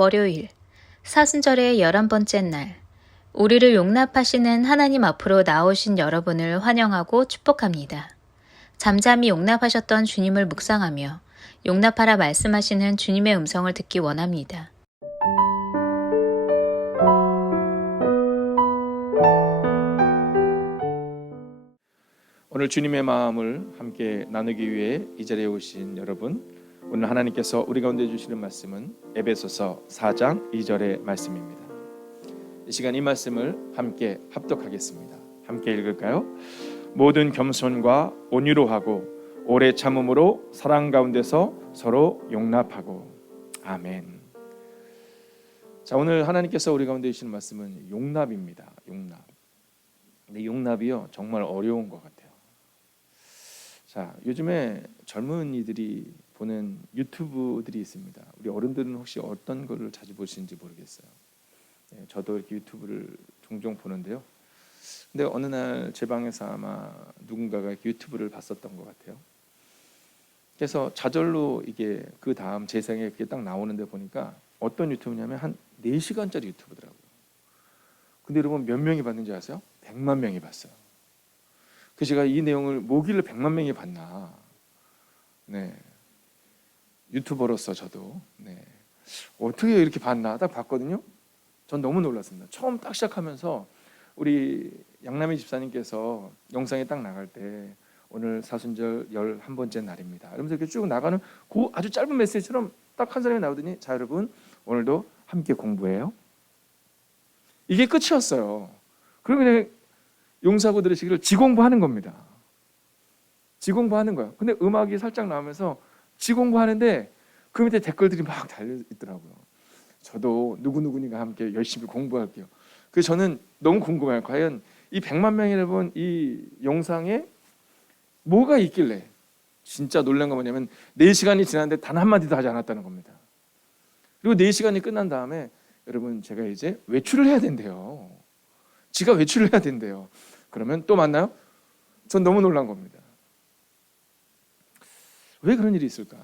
월요일, 사순절의 11번째 날, 우리를 용납하시는 하나님 앞으로 나오신 여러분을 환영하고 축복합니다. 잠잠히 용납하셨던 주님을 묵상하며 용납하라 말씀하시는 주님의 음성을 듣기 원합니다. 오늘 주님의 마음을 함께 나누기 위해 이 자리에 오신 여러분, 오늘 하나님께서 우리 가운데 주시는 말씀은 에베소서 4장 2절의 말씀입니다. 이 시간 이 말씀을 함께 합독하겠습니다. 함께 읽을까요? 모든 겸손과 온유로 하고 오래 참음으로 사랑 가운데서 서로 용납하고. 아멘. 자, 오늘 하나님께서 우리 가운데 주시는 말씀은 용납입니다. 용납. 근데 용납이요, 정말 어려운 것 같아요. 자, 요즘에 젊은이들이 보는 유튜브들이 있습니다. 우리 어른들은 혹시 어떤 거를 자주 보시는지 모르겠어요. 네, 저도 이렇게 유튜브를 종종 보는데요. 근데 어느 날 제 방에서 아마 누군가가 이렇게 유튜브를 봤었던 것 같아요. 그래서 좌절로 이게 그 다음 재생에 그게 딱 나오는데 보니까 어떤 유튜브냐면 한 4시간짜리 유튜브더라고요. 근데 여러분 몇 명이 봤는지 아세요? 100만 명이 봤어요. 그 제가 이 내용을 뭐길래 100만 명이 봤나. 네, 유튜버로서 저도 어떻게 이렇게 봤나 딱 봤거든요. 전 너무 놀랐습니다. 처음 딱 시작하면서 우리 양남희 집사님께서 영상에 딱 나갈 때 오늘 사순절 11번째 날입니다 이러면서 이렇게 쭉 나가는 그 아주 짧은 메시지처럼 딱 한 사람이 나오더니, 자 여러분 오늘도 함께 공부해요. 이게 끝이었어요. 그러면 그냥 용서하고 들으시기를 지공부하는 겁니다. 지공부하는 거예요. 근데 음악이 살짝 나오면서 지공부하는데 그 밑에 댓글들이 막 달려있더라고요. 저도 누구누구니가 함께 열심히 공부할게요. 그래서 저는 너무 궁금해요. 과연 이 100만 명이 본 이 영상에 뭐가 있길래. 진짜 놀란 거 뭐냐면 4시간이 지났는데 단 한마디도 하지 않았다는 겁니다. 그리고 4시간이 끝난 다음에 여러분 제가 이제 외출을 해야 된대요. 지가 외출을 해야 된대요. 그러면 또 만나요? 전 너무 놀란 겁니다. 왜 그런 일이 있을까?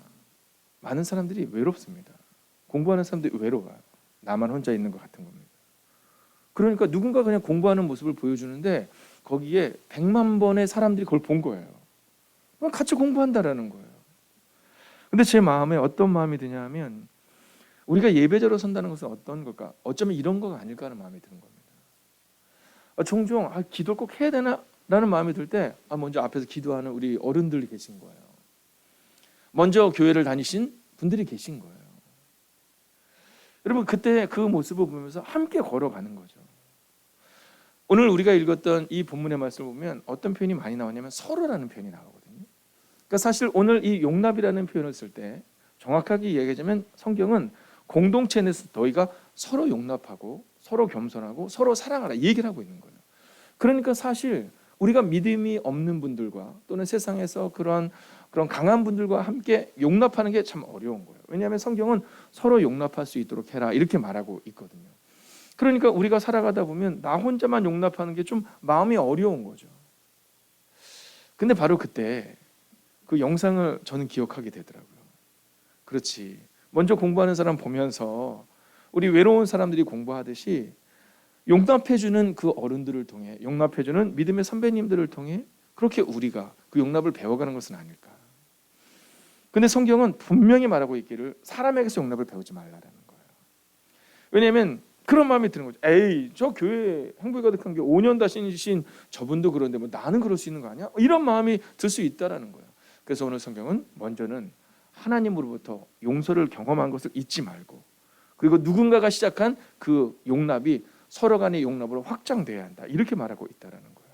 많은 사람들이 외롭습니다. 공부하는 사람들이 외로워요. 나만 혼자 있는 것 같은 겁니다. 그러니까 누군가 그냥 공부하는 모습을 보여주는데 거기에 100만 번의 사람들이 그걸 본 거예요. 같이 공부한다라는 거예요. 근데 제 마음에 어떤 마음이 드냐 하면, 우리가 예배자로 선다는 것은 어떤 걸까? 어쩌면 이런 거가 아닐까 하는 마음이 드는 겁니다. 종종 기도를 꼭 해야 되나? 라는 마음이 들 때 먼저 앞에서 기도하는 우리 어른들이 계신 거예요. 먼저 교회를 다니신 분들이 계신 거예요. 여러분 그때 그 모습을 보면서 함께 걸어가는 거죠. 오늘 우리가 읽었던 이 본문의 말씀을 보면 어떤 표현이 많이 나오냐면 서로라는 표현이 나오거든요. 그러니까 사실 오늘 이 용납이라는 표현을 쓸 때 정확하게 얘기하자면 성경은 공동체 내에서 너희가 서로 용납하고 서로 겸손하고 서로 사랑하라 이 얘기를 하고 있는 거예요. 그러니까 사실 우리가 믿음이 없는 분들과 또는 세상에서 그런 강한 분들과 함께 용납하는 게 참 어려운 거예요. 왜냐하면 성경은 서로 용납할 수 있도록 해라 이렇게 말하고 있거든요. 그러니까 우리가 살아가다 보면 나 혼자만 용납하는 게 좀 마음이 어려운 거죠. 근데 바로 그때 그 영상을 저는 기억하게 되더라고요. 그렇지, 먼저 공부하는 사람 보면서 우리 외로운 사람들이 공부하듯이 용납해주는 그 어른들을 통해, 용납해주는 믿음의 선배님들을 통해 그렇게 우리가 그 용납을 배워가는 것은 아닐까. 근데 성경은 분명히 말하고 있기를 사람에게서 용납을 배우지 말라라는 거예요. 왜냐하면 그런 마음이 드는 거죠. 에이, 저 교회 행복이 가득한 게 5년 다니신 저분도 그런데 뭐 나는 그럴 수 있는 거 아니야? 이런 마음이 들 수 있다라는 거예요. 그래서 오늘 성경은 먼저는 하나님으로부터 용서를 경험한 것을 잊지 말고, 그리고 누군가가 시작한 그 용납이 서로 간의 용납으로 확장돼야 한다 이렇게 말하고 있다라는 거예요.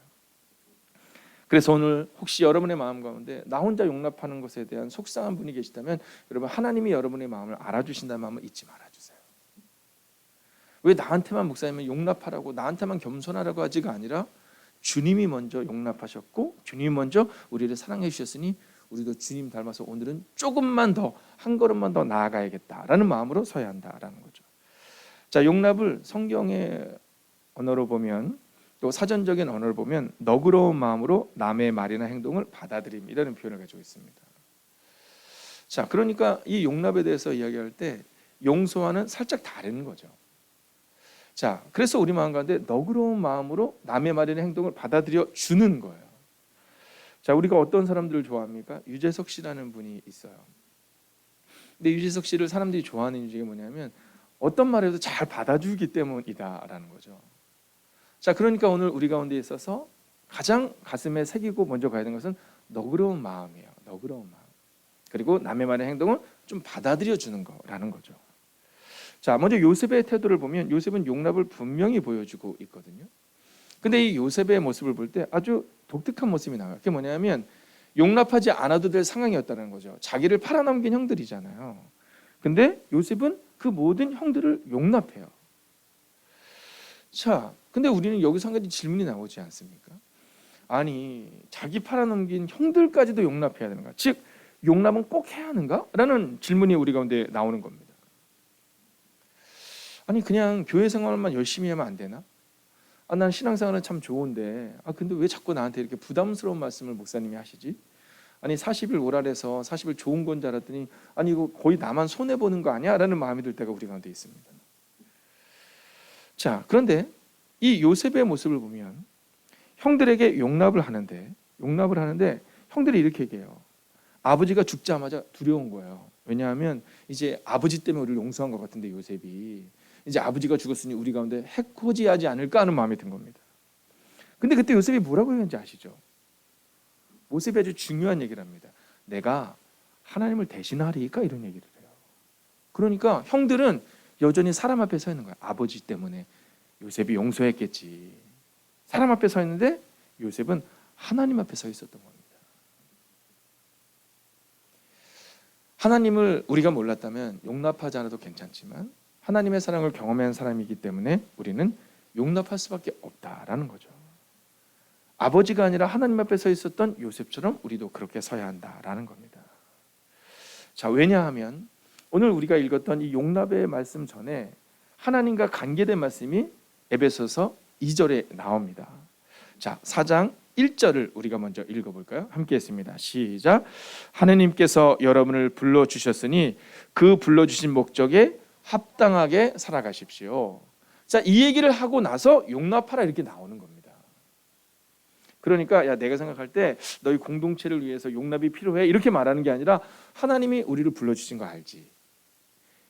그래서 오늘 혹시 여러분의 마음 가운데 나 혼자 용납하는 것에 대한 속상한 분이 계시다면 여러분 하나님이 여러분의 마음을 알아주신다는 마음을 잊지 말아주세요. 왜 나한테만 목사님은 용납하라고 나한테만 겸손하라고 하지가 아니라 주님이 먼저 용납하셨고 주님이 먼저 우리를 사랑해 주셨으니 우리도 주님 닮아서 오늘은 조금만 더, 한 걸음만 더 나아가야겠다라는 마음으로 서야 한다라는 거죠. 자, 용납을 성경의 언어로 보면, 또 사전적인 언어를 보면 너그러운 마음으로 남의 말이나 행동을 받아들임이라는 표현을 가지고 있습니다. 자, 그러니까 이 용납에 대해서 이야기할 때 용서와는 살짝 다른 거죠. 자, 그래서 우리 마음 가운데 너그러운 마음으로 남의 말이나 행동을 받아들여 주는 거예요. 자, 우리가 어떤 사람들을 좋아합니까? 유재석 씨라는 분이 있어요. 근데 유재석 씨를 사람들이 좋아하는 이유가 뭐냐면 어떤 말에도 잘 받아주기 때문이다라는 거죠. 자, 그러니까 오늘 우리 가운데 있어서 가장 가슴에 새기고 먼저 가야 되는 것은 너그러운 마음이에요. 너그러운 마음. 그리고 남의 말의 행동을 좀 받아들여 주는 거라는 거죠. 자, 먼저 요셉의 태도를 보면 요셉은 용납을 분명히 보여주고 있거든요. 근데 이 요셉의 모습을 볼 때 아주 독특한 모습이 나와요. 그게 뭐냐면 용납하지 않아도 될 상황이었다는 거죠. 자기를 팔아넘긴 형들이잖아요. 근데 요셉은 그 모든 형들을 용납해요. 자, 근데 우리는 여기서 한 가지 질문이 나오지 않습니까? 아니, 자기 팔아넘긴 형들까지도 용납해야 되는가? 즉, 용납은 꼭 해야 하는가? 라는 질문이 우리 가운데 나오는 겁니다. 아니, 그냥 교회 생활만 열심히 하면 안 되나? 아, 난 신앙생활은 참 좋은데 근데 왜 자꾸 나한테 이렇게 부담스러운 말씀을 목사님이 하시지? 아니, 40일 오랄해서 40일 좋은 건 줄 알았더니 아니, 이거 거의 나만 손해보는 거 아니야? 라는 마음이 들 때가 우리 가운데 있습니다. 자, 그런데 이 요셉의 모습을 보면 형들에게 용납을 하는데 형들이 이렇게 얘기해요. 아버지가 죽자마자 두려운 거예요. 왜냐하면 이제 아버지 때문에 우리를 용서한 것 같은데 요셉이 이제 아버지가 죽었으니 우리 가운데 해코지하지 않을까 하는 마음이 든 겁니다. 근데 그때 요셉이 뭐라고 했는지 아시죠? 요셉이 아주 중요한 얘기를 합니다. 내가 하나님을 대신하리까 이런 얘기를 해요. 그러니까 형들은 여전히 사람 앞에 서 있는 거야. 아버지 때문에 요셉이 용서했겠지. 사람 앞에 서 있는데 요셉은 하나님 앞에 서 있었던 겁니다. 하나님을 우리가 몰랐다면 용납하지 않아도 괜찮지만 하나님의 사랑을 경험한 사람이기 때문에 우리는 용납할 수밖에 없다라는 거죠. 아버지가 아니라 하나님 앞에 서 있었던 요셉처럼 우리도 그렇게 서야 한다라는 겁니다. 자, 왜냐하면 오늘 우리가 읽었던 이 용납의 말씀 전에 하나님과 관계된 말씀이 에베소서 2절에 나옵니다. 자, 4장 1절을 우리가 먼저 읽어볼까요? 함께 했습니다. 시작. 하느님께서 여러분을 불러주셨으니 그 불러주신 목적에 합당하게 살아가십시오. 자, 이 얘기를 하고 나서 용납하라 이렇게 나오는 겁니다. 그러니까 야, 내가 생각할 때 너희 공동체를 위해서 용납이 필요해 이렇게 말하는 게 아니라 하나님이 우리를 불러주신 거 알지?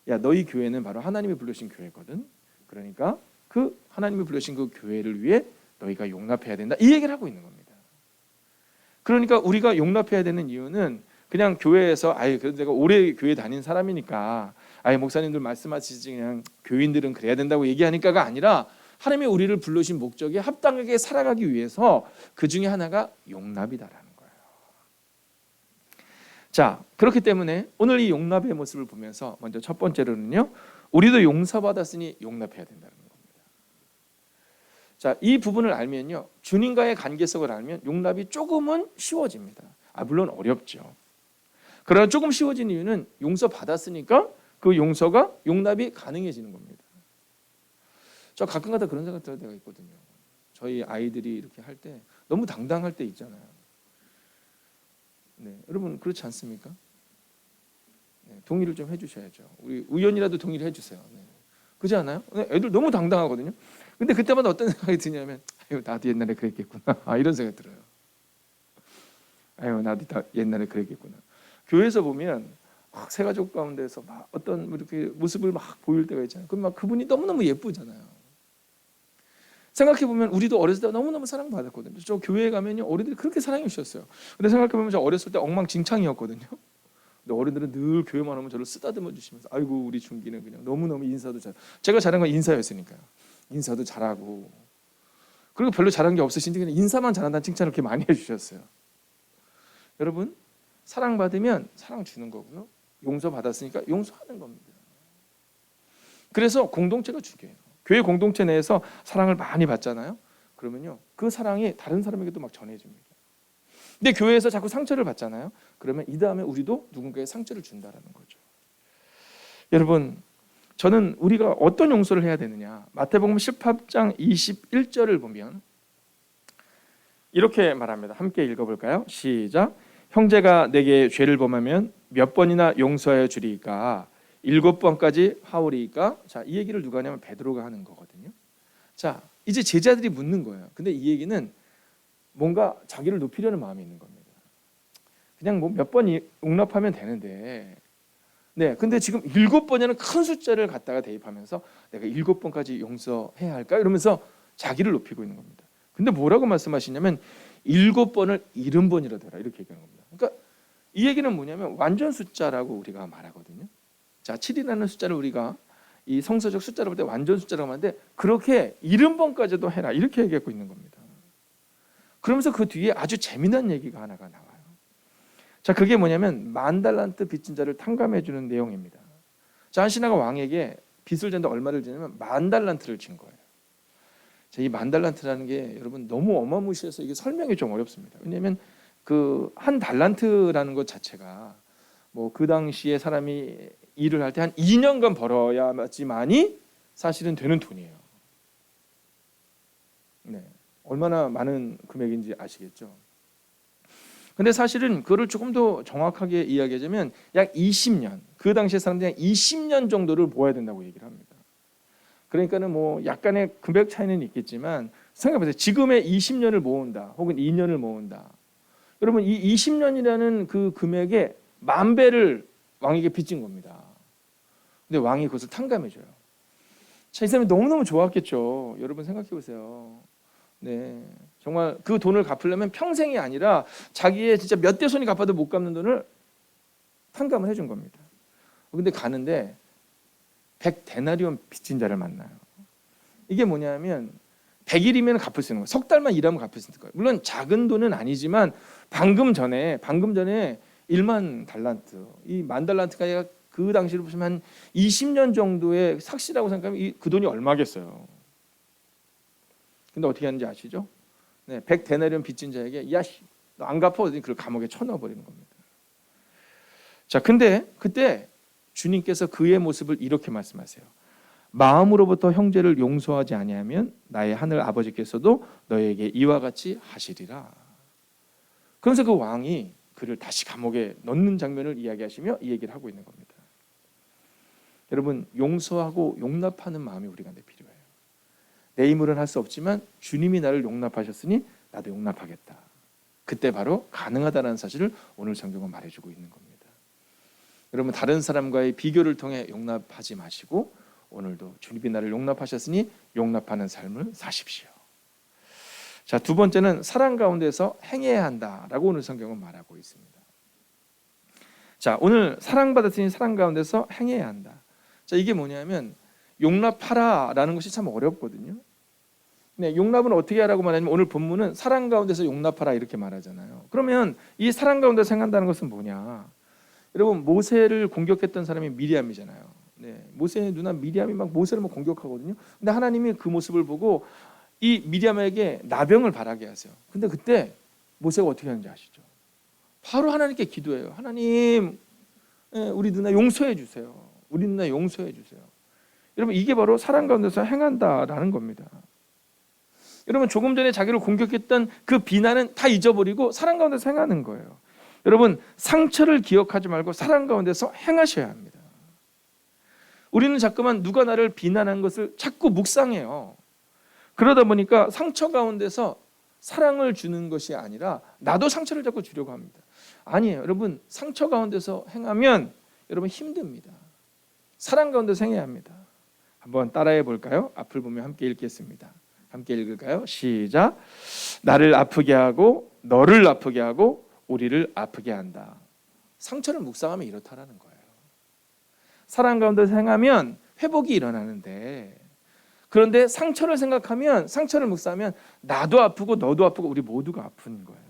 야, 너희 교회는 바로 하나님이 불러주신 교회거든. 그러니까 그 하나님이 불러주신 그 교회를 위해 너희가 용납해야 된다 이 얘기를 하고 있는 겁니다. 그러니까 우리가 용납해야 되는 이유는 그냥 교회에서 그래도 내가 오래 교회 다닌 사람이니까 목사님들 말씀하시지 그냥 교인들은 그래야 된다고 얘기하니까가 아니라 하나님이 우리를 불러주신 목적에 합당하게 살아가기 위해서 그 중에 하나가 용납이다라는 거예요. 자, 그렇기 때문에 오늘 이 용납의 모습을 보면서 먼저 첫 번째로는요, 우리도 용서받았으니 용납해야 된다는 겁니다. 자, 이 부분을 알면요, 주님과의 관계성을 알면 용납이 조금은 쉬워집니다. 물론 어렵죠. 그러나 조금 쉬워진 이유는 용서받았으니까 그 용납이 가능해지는 겁니다. 저 가끔가다 그런 생각 들 때가 있거든요. 저희 아이들이 이렇게 할 때 너무 당당할 때 있잖아요. 네, 여러분 그렇지 않습니까? 네, 동의를 좀 해주셔야죠. 우리 우연이라도 동의를 해주세요. 네. 그렇지 않아요? 네, 애들 너무 당당하거든요. 근데 그때마다 어떤 생각이 드냐면 나도 옛날에 그랬겠구나. 이런 생각이 들어요. 나도 옛날에 그랬겠구나. 교회에서 보면 새 가족 가운데서 막 어떤 이렇게 모습을 막 보일 때가 있잖아요. 그럼 막 그분이 너무너무 예쁘잖아요. 생각해 보면 우리도 어렸을 때 너무너무 사랑받았거든요. 저 교회에 가면요, 어른들이 그렇게 사랑해 주셨어요. 근데 생각해 보면 저 어렸을 때 엉망진창이었거든요. 근데 어른들은 늘 교회만 오면 저를 쓰다듬어 주시면서 아이고 우리 준기는 그냥 너무너무 인사도 잘. 제가 잘한 건 인사였으니까요. 인사도 잘하고. 그리고 별로 잘한 게 없으신데 그냥 인사만 잘한다는 칭찬을 그렇게 많이 해주셨어요. 여러분, 사랑받으면 사랑 주는 거고요. 용서받았으니까 용서하는 겁니다. 그래서 공동체가 중요해요. 교회 공동체 내에서 사랑을 많이 받잖아요. 그러면요, 그 사랑이 다른 사람에게도 막 전해집니다. 근데 교회에서 자꾸 상처를 받잖아요. 그러면 이 다음에 우리도 누군가에 상처를 준다라는 거죠. 여러분, 저는 우리가 어떤 용서를 해야 되느냐? 마태복음 18장 21절을 보면 이렇게 말합니다. 함께 읽어볼까요? 시작. 형제가 내게 죄를 범하면 몇 번이나 용서하여 주리이까? 7번까지 하오리까? 자, 이 얘기를 누가 하냐면 베드로가 하는 거거든요. 자, 이제 제자들이 묻는 거예요. 근데 이 얘기는 뭔가 자기를 높이려는 마음이 있는 겁니다. 그냥 뭐 몇 번 용납하면 되는데, 네, 근데 지금 7번이라는 큰 숫자를 갖다가 대입하면서 내가 7번까지 용서해야 할까? 이러면서 자기를 높이고 있는 겁니다. 근데 뭐라고 말씀하시냐면 7번을 70번이라도 해라 이렇게 얘기하는 겁니다. 그러니까 이 얘기는 뭐냐면 완전 숫자라고 우리가 말하거든요. 자, 7이라는 숫자를 우리가 이 성서적 숫자로 볼 때 완전 숫자라고 하는데 그렇게 70번까지도 해라 이렇게 얘기하고 있는 겁니다. 그러면서 그 뒤에 아주 재미난 얘기가 하나가 나와요. 자, 그게 뭐냐면 10,000달란트 빚진 자를 탕감해 주는 내용입니다. 자, 한 신하가 왕에게 빚을 졌는데 얼마를 지냐면 10,000달란트를 진 거예요. 자, 이 10,000달란트라는 게 여러분 너무 어마무시해서 이게 설명이 좀 어렵습니다. 왜냐하면 그 한 달란트라는 것 자체가 뭐 그 당시에 사람이 일을 할 때 한 2년간 벌어야지만이 사실은 되는 돈이에요. 네, 얼마나 많은 금액인지 아시겠죠? 근데 사실은 그거를 조금 더 정확하게 이야기하자면 약 20년, 그 당시에 사람들이 약 20년 정도를 모아야 된다고 얘기를 합니다. 그러니까는 뭐 약간의 금액 차이는 있겠지만 생각해보세요. 지금의 20년을 모은다, 혹은 2년을 모은다. 여러분 이 20년이라는 그 금액의 10,000배를 왕에게 빚진 겁니다. 근데 왕이 그것을 탕감해줘요. 자, 이 사람이 너무너무 좋았겠죠. 여러분 생각해보세요. 네, 정말 그 돈을 갚으려면 평생이 아니라 자기의 진짜 몇 대 손이 갚아도 못 갚는 돈을 탕감을 해준 겁니다. 근데 가는데 100데나리온 빚진 자를 만나요. 이게 뭐냐면 100일이면 갚을 수 있는 거예요. 석 달만 일하면 갚을 수 있는 거예요. 물론 작은 돈은 아니지만 방금 전에 1만 달란트, 이 10,000달란트가 그 당시로 보시면 한 20년 정도의 삭시라고 생각하면 그 돈이 얼마겠어요. 근데 어떻게 하는지 아시죠? 네, 100데나리온 빚진 자에게 야, 너 안 갚아, 그걸 감옥에 쳐넣어 버리는 겁니다. 자, 근데 그때 주님께서 그의 모습을 이렇게 말씀하세요. 마음으로부터 형제를 용서하지 아니하면 나의 하늘 아버지께서도 너에게 이와 같이 하시리라. 그래서 그 왕이 그를 다시 감옥에 넣는 장면을 이야기하시며 이 얘기를 하고 있는 겁니다. 여러분, 용서하고 용납하는 마음이 우리 가운데 필요해요. 내 힘으로는 할 수 없지만 주님이 나를 용납하셨으니 나도 용납하겠다. 그때 바로 가능하다는 사실을 오늘 성경은 말해주고 있는 겁니다. 여러분, 다른 사람과의 비교를 통해 용납하지 마시고 오늘도 주님이 나를 용납하셨으니 용납하는 삶을 사십시오. 자, 두 번째는 사랑 가운데서 행해야 한다라고 오늘 성경은 말하고 있습니다. 자, 오늘 사랑받았으니 사랑 가운데서 행해야 한다. 자, 이게 뭐냐면 용납하라라는 것이 참 어렵거든요. 네, 용납은 어떻게 하라고 말하냐면 오늘 본문은 사랑 가운데서 용납하라 이렇게 말하잖아요. 그러면 이 사랑 가운데서 행한다는 것은 뭐냐? 여러분, 모세를 공격했던 사람이 미리암이잖아요. 네, 모세의 누나 미리암이 막 모세를 막 공격하거든요. 근데 하나님이 그 모습을 보고 이 미리암에게 나병을 바라게 하세요. 근데 그때 모세가 어떻게 하는지 아시죠? 바로 하나님께 기도해요. 하나님, 우리 누나 용서해 주세요. 우리 누나 용서해 주세요. 여러분, 이게 바로 사랑 가운데서 행한다라는 겁니다. 여러분, 조금 전에 자기를 공격했던 그 비난은 다 잊어버리고 사랑 가운데서 행하는 거예요. 여러분, 상처를 기억하지 말고 사랑 가운데서 행하셔야 합니다. 우리는 자꾸만 누가 나를 비난한 것을 자꾸 묵상해요. 그러다 보니까 상처 가운데서 사랑을 주는 것이 아니라 나도 상처를 자꾸 주려고 합니다. 아니에요. 여러분, 상처 가운데서 행하면 여러분 힘듭니다. 사랑 가운데서 행해야 합니다. 한번 따라해 볼까요? 앞을 보면 함께 읽겠습니다. 함께 읽을까요? 시작. 나를 아프게 하고 너를 아프게 하고 우리를 아프게 한다. 상처를 묵상하면 이렇다라는 거예요. 사랑 가운데서 행하면 회복이 일어나는데, 그런데 상처를 생각하면, 상처를 묵상하면 나도 아프고 너도 아프고 우리 모두가 아픈 거예요.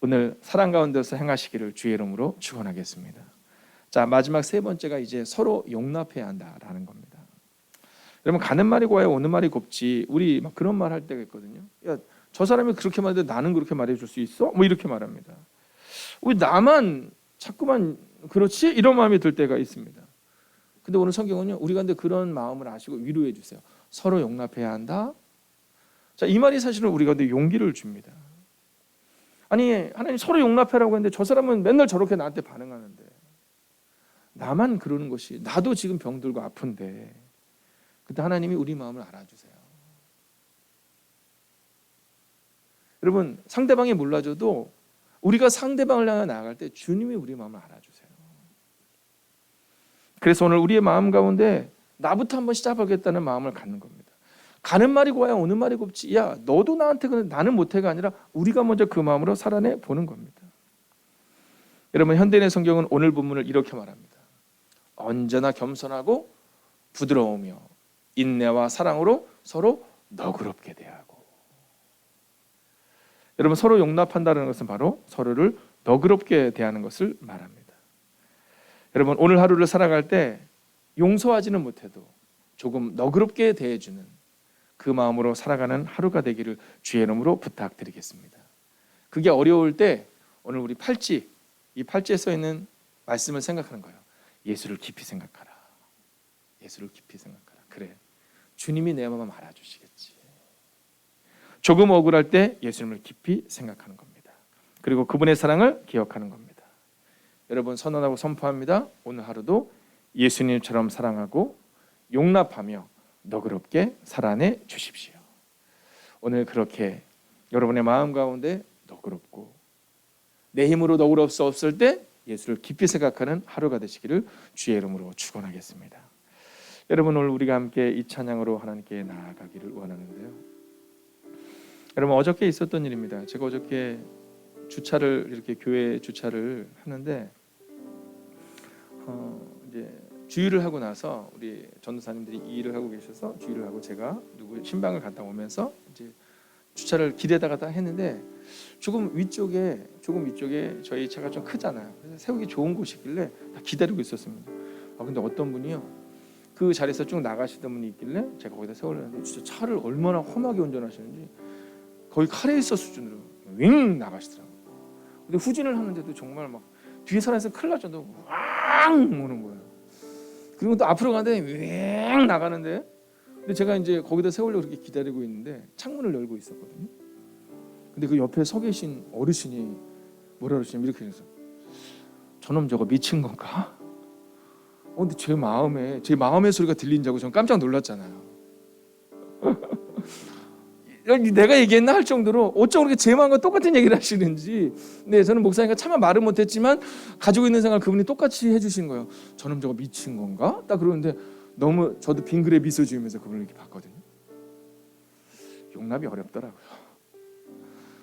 오늘 사랑 가운데서 행하시기를 주의 이름으로 축원하겠습니다. 자, 마지막 세 번째가 이제 서로 용납해야 한다라는 겁니다. 여러분, 가는 말이 고와야 오는 말이 곱지, 우리 막 그런 말 할 때가 있거든요. 야, 저 사람이 그렇게 말하는데 나는 그렇게 말해줄 수 있어? 뭐 이렇게 말합니다. 왜 나만 자꾸만 그렇지? 이런 마음이 들 때가 있습니다. 근데 오늘 성경은요, 우리 가운데 그런 마음을 아시고 위로해 주세요. 서로 용납해야 한다. 자, 이 말이 사실은 우리 가운데 용기를 줍니다. 아니, 하나님 서로 용납하라고 했는데 저 사람은 맨날 저렇게 나한테 반응하는데 나만 그러는 것이, 나도 지금 병들고 아픈데, 그때 하나님이 우리 마음을 알아주세요. 여러분, 상대방이 몰라줘도 우리가 상대방을 향해 나아갈 때 주님이 우리 마음을 알아주세요. 그래서 오늘 우리의 마음 가운데 나부터 한번 시작하겠다는 마음을 갖는 겁니다. 가는 말이 고와야 오는 말이 곱지. 야, 너도 나한테 그래, 나는 못해가 아니라 우리가 먼저 그 마음으로 살아내 보는 겁니다. 여러분, 현대인의 성경은 오늘 본문을 이렇게 말합니다. 언제나 겸손하고 부드러우며 인내와 사랑으로 서로 너그럽게 대하고. 여러분, 서로 용납한다는 것은 바로 서로를 너그럽게 대하는 것을 말합니다. 여러분, 오늘 하루를 살아갈 때 용서하지는 못해도 조금 너그럽게 대해주는 그 마음으로 살아가는 하루가 되기를 주의 이름으로 부탁드리겠습니다. 그게 어려울 때 오늘 우리 팔찌, 이 팔찌에 써 있는 말씀을 생각하는 거예요. 예수를 깊이 생각하라. 예수를 깊이 생각하라. 그래, 주님이 내 마음 알아주시겠지. 조금 억울할 때 예수님을 깊이 생각하는 겁니다. 그리고 그분의 사랑을 기억하는 겁니다. 여러분, 선언하고 선포합니다. 오늘 하루도 예수님처럼 사랑하고 용납하며 너그럽게 살아내 주십시오. 오늘 그렇게 여러분의 마음 가운데 너그럽고 내 힘으로 너그러울 수 없을 때 예수를 깊이 생각하는 하루가 되시기를 주의 이름으로 축원하겠습니다. 여러분, 오늘 우리가 함께 이 찬양으로 하나님께 나아가기를 원하는데요. 여러분, 어저께 있었던 일입니다. 제가 어저께 주차를, 이렇게 교회 주차를 하는데 이제 주일을 하고 나서 우리 전도사님들이 이 일을 하고 계셔서 주일을 하고 제가 누구 신방을 갔다 오면서 이제 주차를 길에다가 다 했는데 조금 위쪽에 저희 차가 좀 크잖아요. 그래서 세우기 좋은 곳이길래 다 기다리고 있었습니다. 근데 어떤 분이요, 그 자리에서 쭉 나가시던 분이 있길래 제가 거기다 세우려는데 진짜 차를 얼마나 험하게 운전하시는지 거의 카레이서 수준으로 윙 나가시더라고요. 근데 후진을 하는데도 정말 막 뒤에 사람에서 큰일 날 정도로 왕 오는 거예요. 그리고 또 앞으로 가는데 윙 나가는데, 근데 제가 이제 거기다 세우려고 그렇게 기다리고 있는데 창문을 열고 있었거든요. 근데 그 옆에 서 계신 어르신이 뭐라 그러시냐면 이렇게 해서, 저놈 저거 미친 건가? 근데 제 마음의 소리가 들린 줄 알고 저는 깜짝 놀랐잖아요. 내가 얘기했나 할 정도로 어쩜 그렇게 제 마음과 똑같은 얘기를 하시는지. 네, 저는 목사니까 차마 말은 못했지만 가지고 있는 생각을 그분이 똑같이 해주신 거예요. 저놈 저거 미친 건가? 딱 그러는데 너무 저도 빙그레 미소 지으면서 그분을 이렇게 봤거든요. 용납이 어렵더라고요.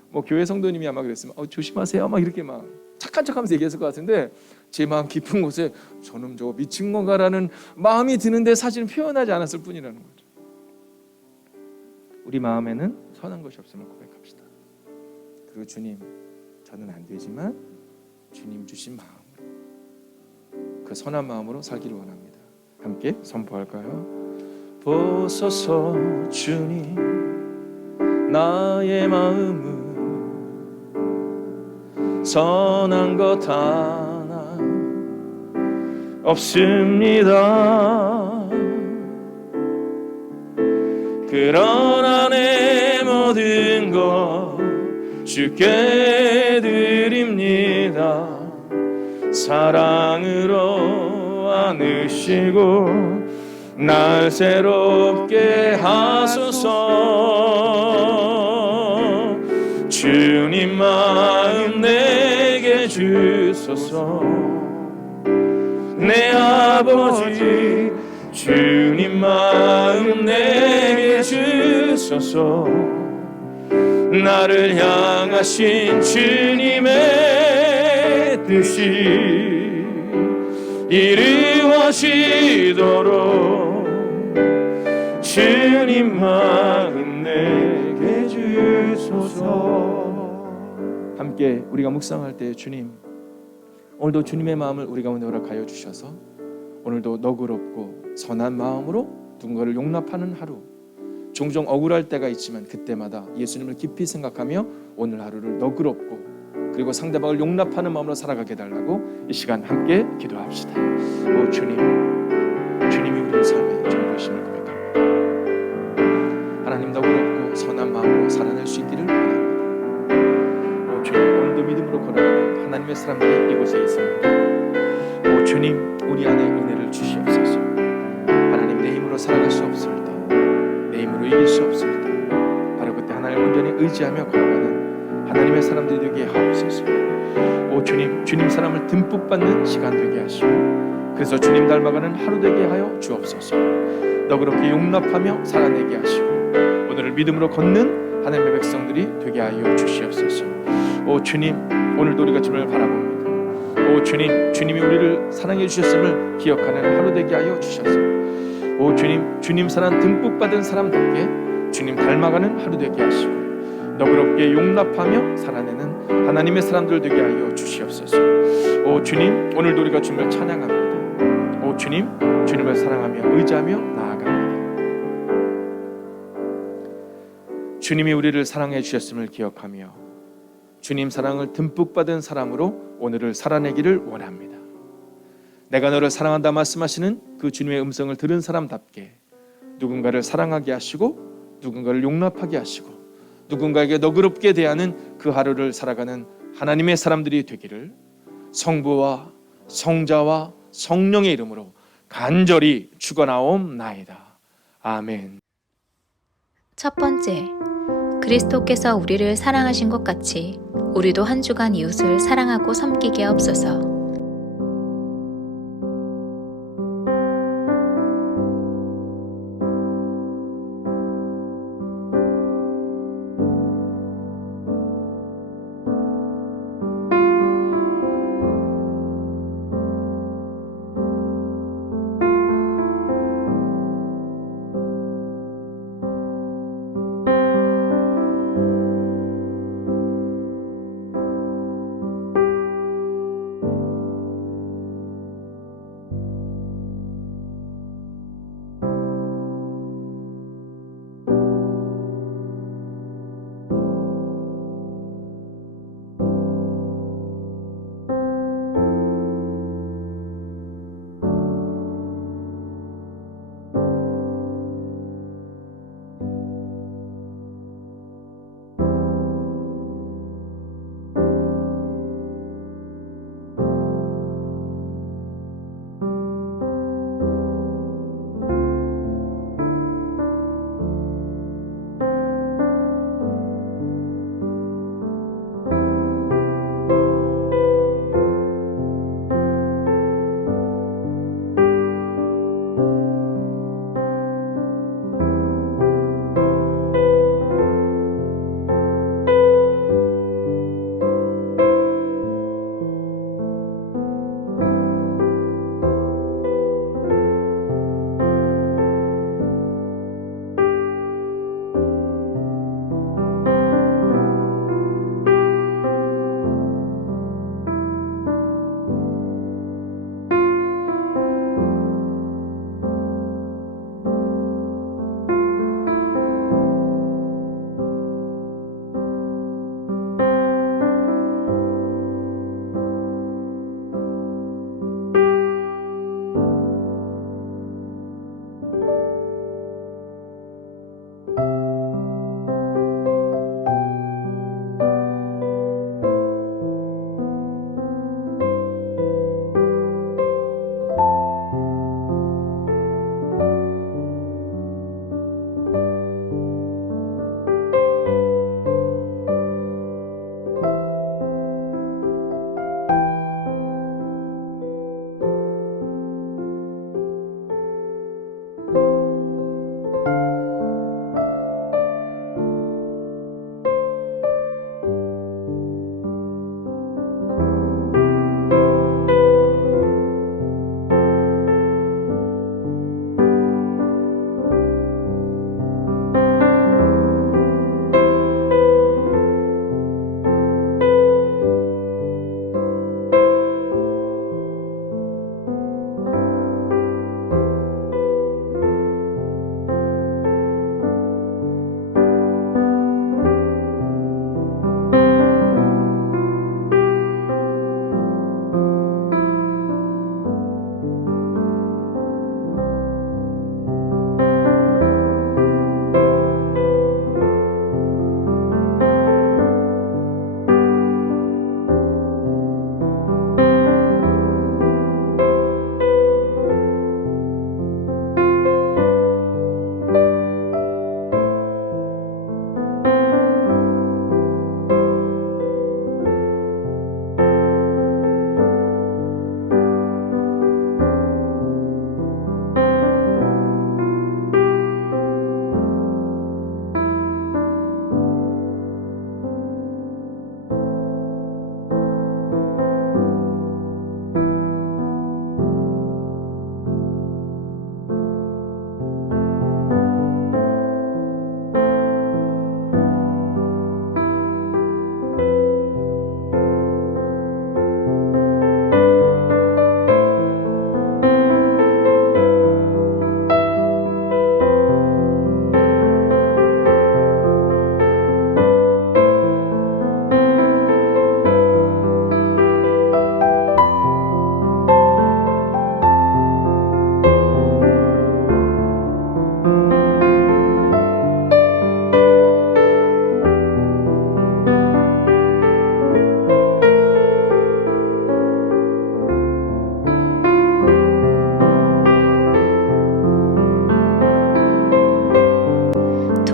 뭐 교회 성도님이 아마 그랬으면 조심하세요 막 이렇게 막 착한 척하면서 얘기했을 것 같은데, 제 마음 깊은 곳에 저놈 저거 미친 건가라는 마음이 드는데 사실은 표현하지 않았을 뿐이라는 거죠. 우리 마음에는 선한 것이 없음을 고백합시다. 그리고 주님, 저는 안 되지만 주님 주신 마음으로, 그 선한 마음으로 살기를 원합니다. 함께 선포할까요? 보소서 주님, 나의 마음은 선한 것 하나 없습니다. 그러나 내 모든 것 주께 드립니다. 사랑으로 안으시고 날 새롭게 하소서. 주님 마음 내게 주소서. 내 아버지, 주님 마음 내게 주소서. 나를 향하신 주님의 뜻이 이루어지도록 주님 마음 내게 주소서. 함께 우리가 묵상할 때 주님, 오늘도 주님의 마음을 우리 가운데 허락하여 주셔서 오늘도 너그럽고 선한 마음으로 누군가를 용납하는 하루, 종종 억울할 때가 있지만 그때마다 예수님을 깊이 생각하며 오늘 하루를 너그럽고 그리고 상대방을 용납하는 마음으로 살아가게 해달라고 이 시간 함께 기도합시다. 오 주님, 주님이 우리의 삶에 전부이심을 고백합니다. 하나님, 너그럽고 선한 마음으로 살아낼 수 있기를 원합니다. 오 주님, 오늘도 믿음으로 걸어가는 하나님의 사람들이 이곳에 있습니다. 오 주님, 우리 안에 힘으로 살아갈 수 없을 때, 내 힘으로 이길 수 없을 때, 바로 그때 하나님을 온전히 의지하며 걸어가는 하나님의 사람들이 되게 하옵소서. 오 주님, 주님 사랑을 듬뿍 받는 시간 되게 하시고, 그래서 주님 닮아가는 하루 되게 하여 주옵소서. 너그럽게 용납하며 살아내게 하시고, 오늘을 믿음으로 걷는 하나님의 백성들이 되게 하여 주시옵소서. 오 주님, 오늘도 우리가 주님을 바라봅니다. 오 주님, 주님이 우리를 사랑해 주셨음을 기억하는 하루 되게 하여 주셔서, 오 주님, 주님 사랑 듬뿍 받은 사람답게 주님 닮아가는 하루 되게 하시고, 너그럽게 용납하며 살아내는 하나님의 사람들 되게 하여 주시옵소서. 오 주님, 오늘도 우리가 주님을 찬양합니다. 오 주님, 주님을 사랑하며 의지하며 나아갑니다. 주님이 우리를 사랑해 주셨음을 기억하며 주님 사랑을 듬뿍 받은 사람으로 오늘을 살아내기를 원합니다. 내가 너를 사랑한다 말씀하시는 그 주님의 음성을 들은 사람답게 누군가를 사랑하게 하시고, 누군가를 용납하게 하시고, 누군가에게 너그럽게 대하는 그 하루를 살아가는 하나님의 사람들이 되기를 성부와 성자와 성령의 이름으로 간절히 축원하옵나이다. 아멘. 첫 번째, 그리스도께서 우리를 사랑하신 것 같이 우리도 한 주간 이웃을 사랑하고 섬기게 하옵소서.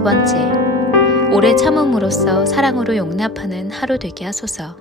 번째, 오래 참음으로써 사랑으로 용납하는 하루 되게 하소서.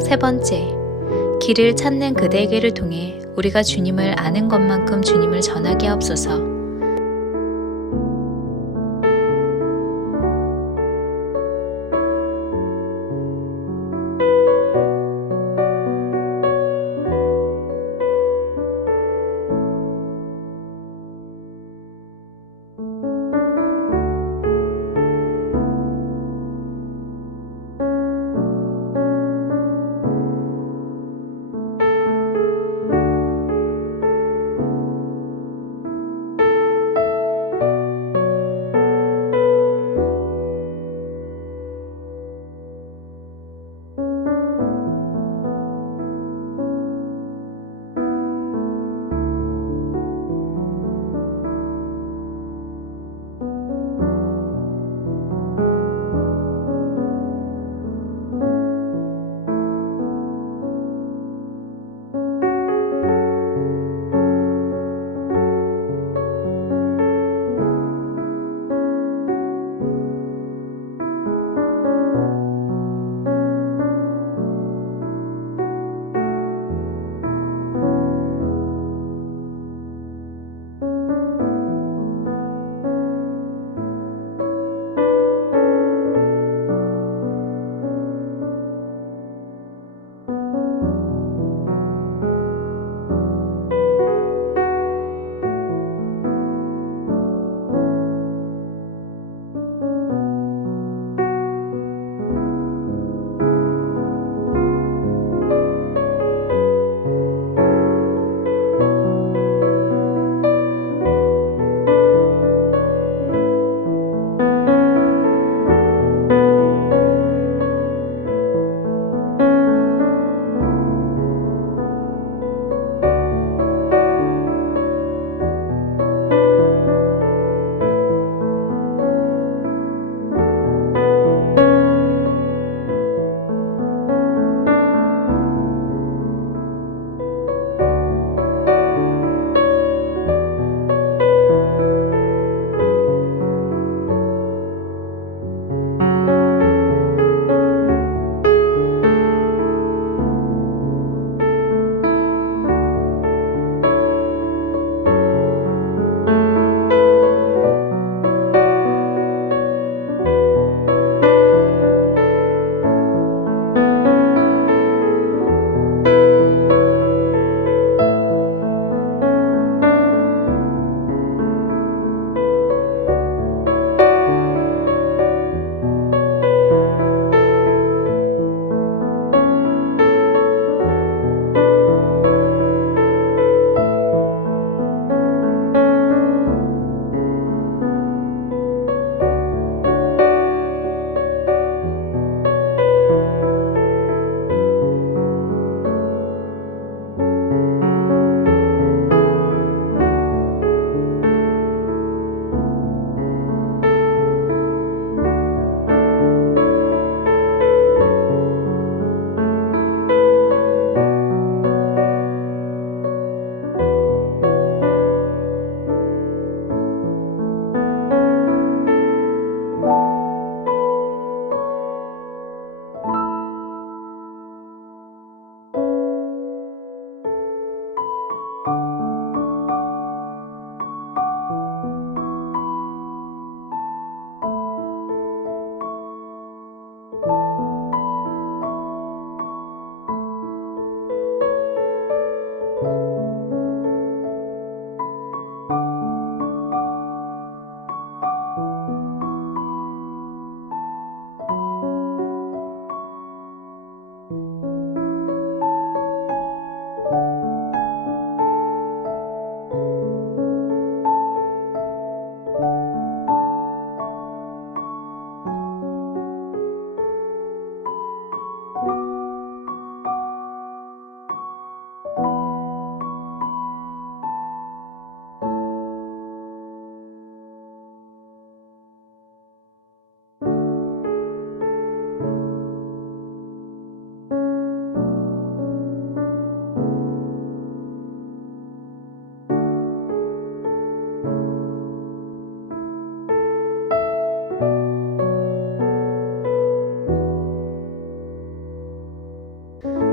세 번째, 길을 찾는 그대에게를 통해 우리가 주님을 아는 것만큼 주님을 전하게 하옵소서.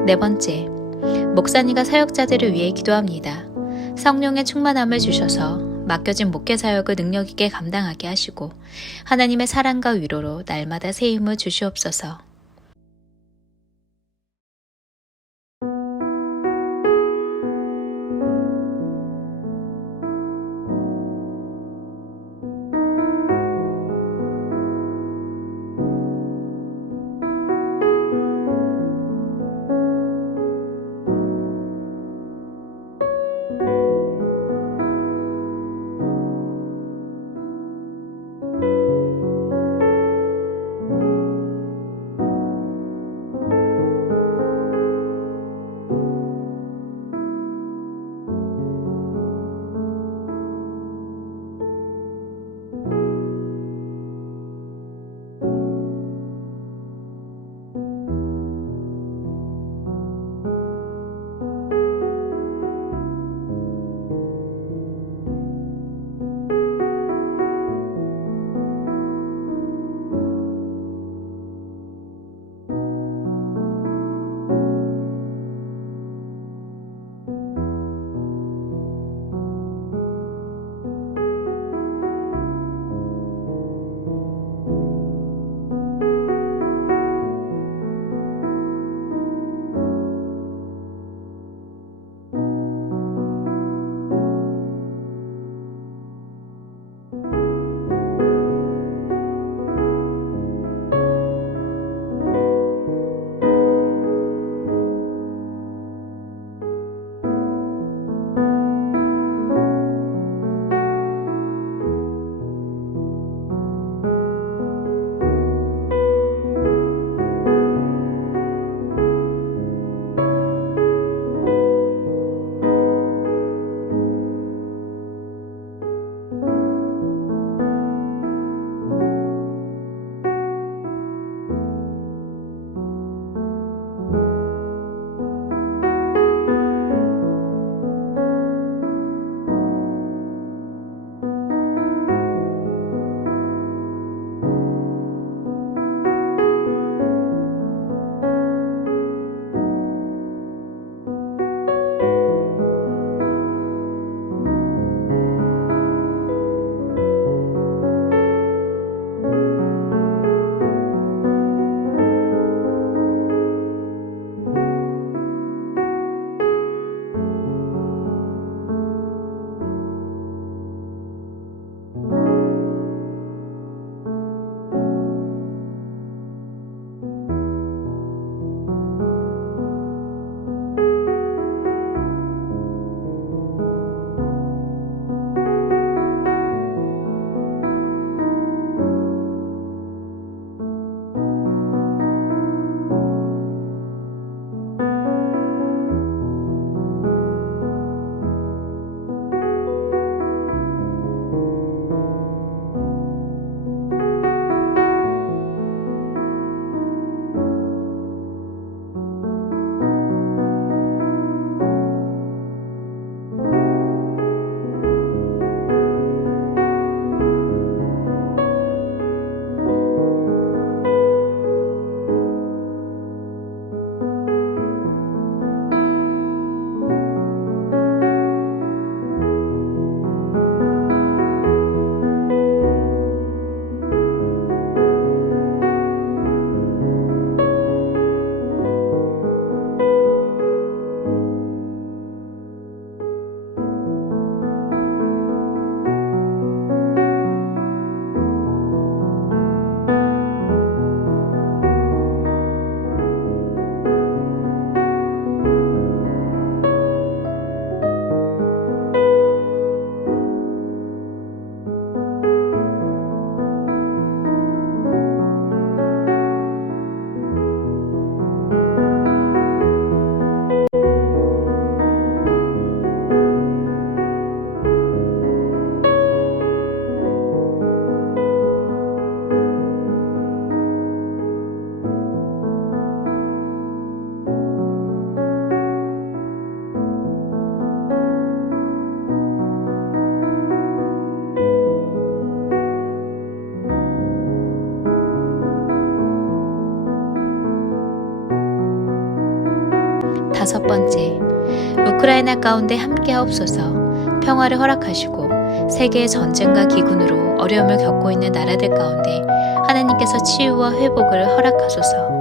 네 번째, 목사님과 사역자들을 위해 기도합니다. 성령의 충만함을 주셔서 맡겨진 목회 사역을 능력 있게 감당하게 하시고 하나님의 사랑과 위로로 날마다 새 힘을 주시옵소서. 5번째, 우크라이나 가운데 함께하옵소서. 평화를 허락하시고 세계의 전쟁과 기근으로 어려움을 겪고 있는 나라들 가운데 하나님께서 치유와 회복을 허락하소서.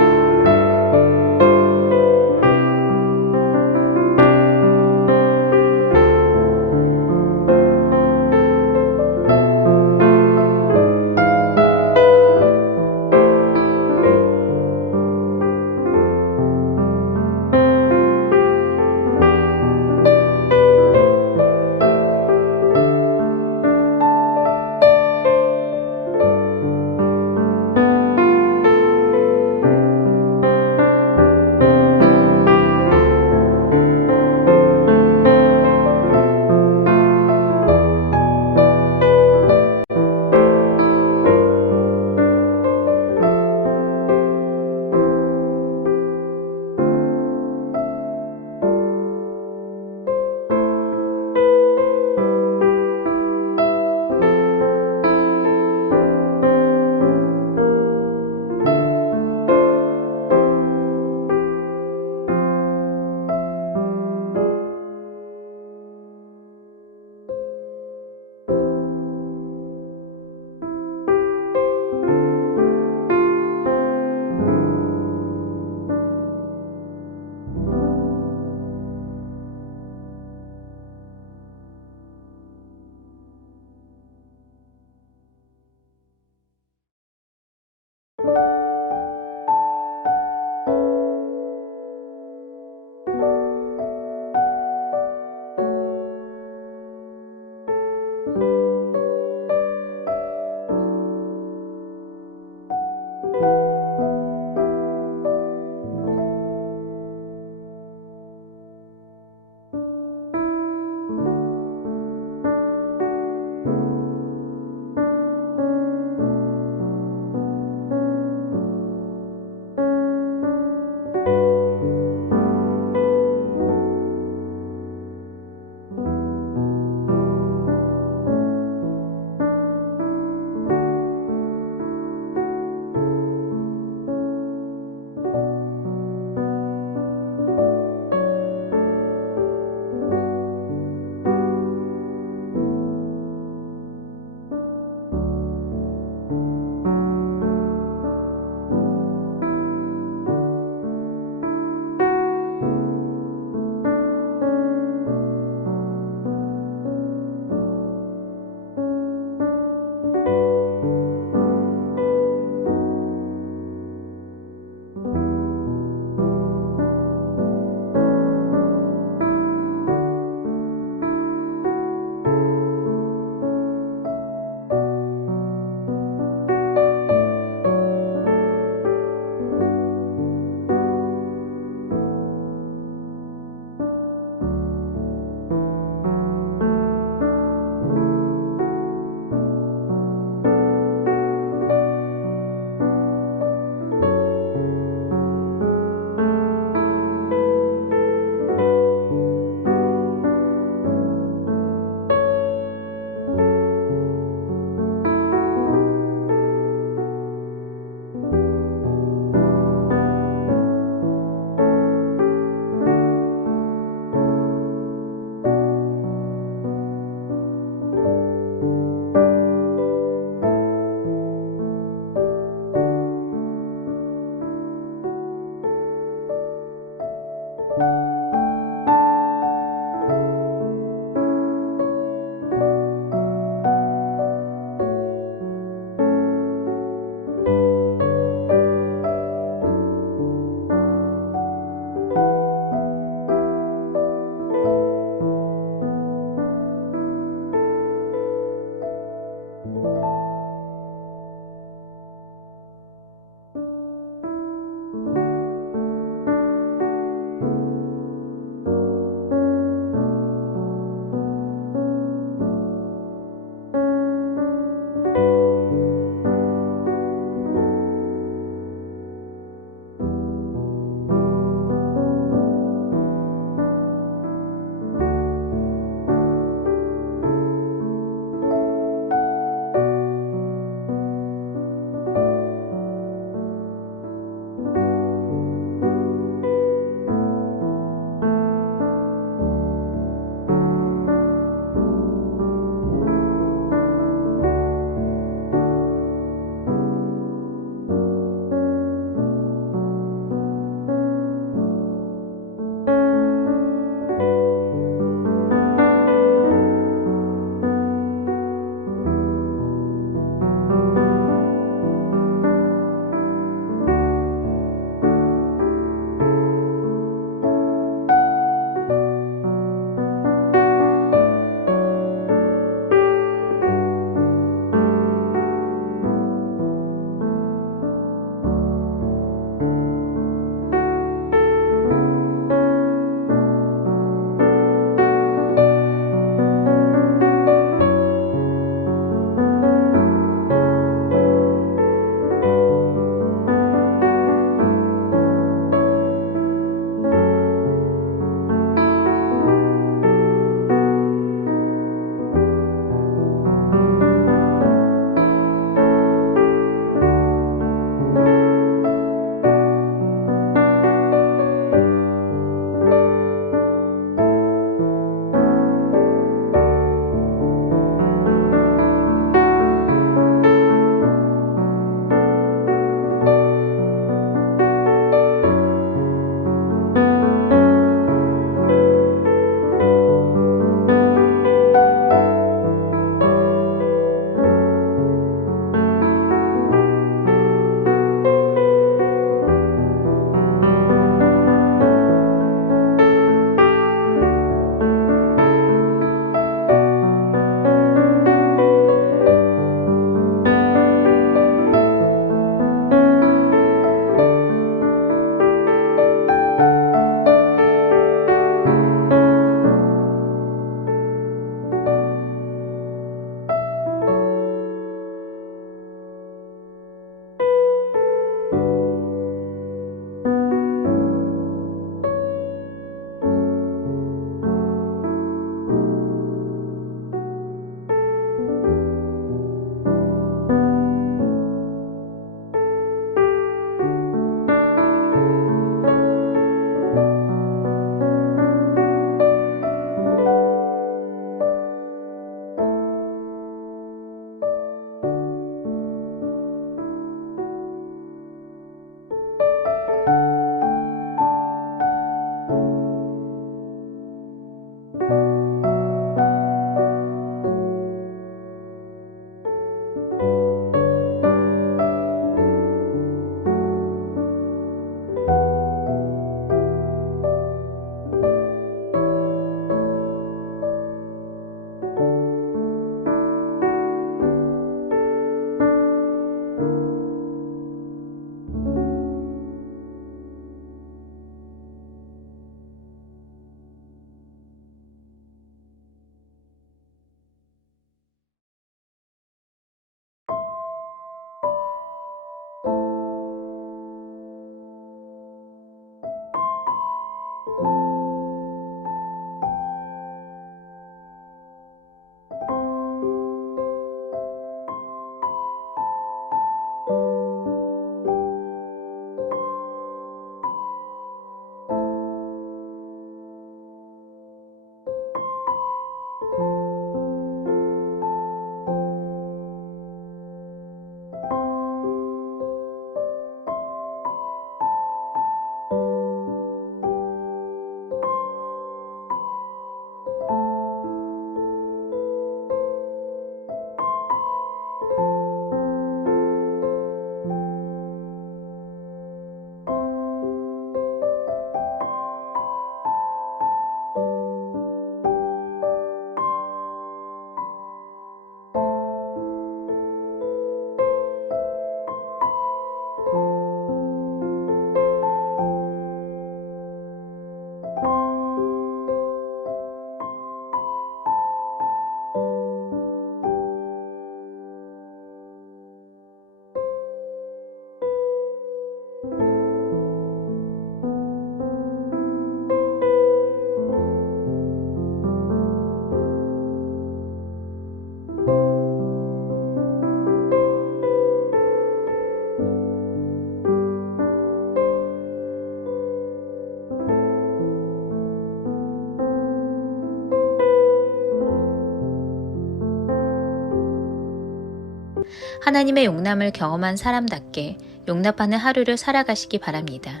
하나님의 용남을 경험한 사람답게 용납하는 하루를 살아가시기 바랍니다.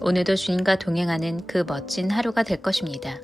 오늘도 주님과 동행하는 그 멋진 하루가 될 것입니다.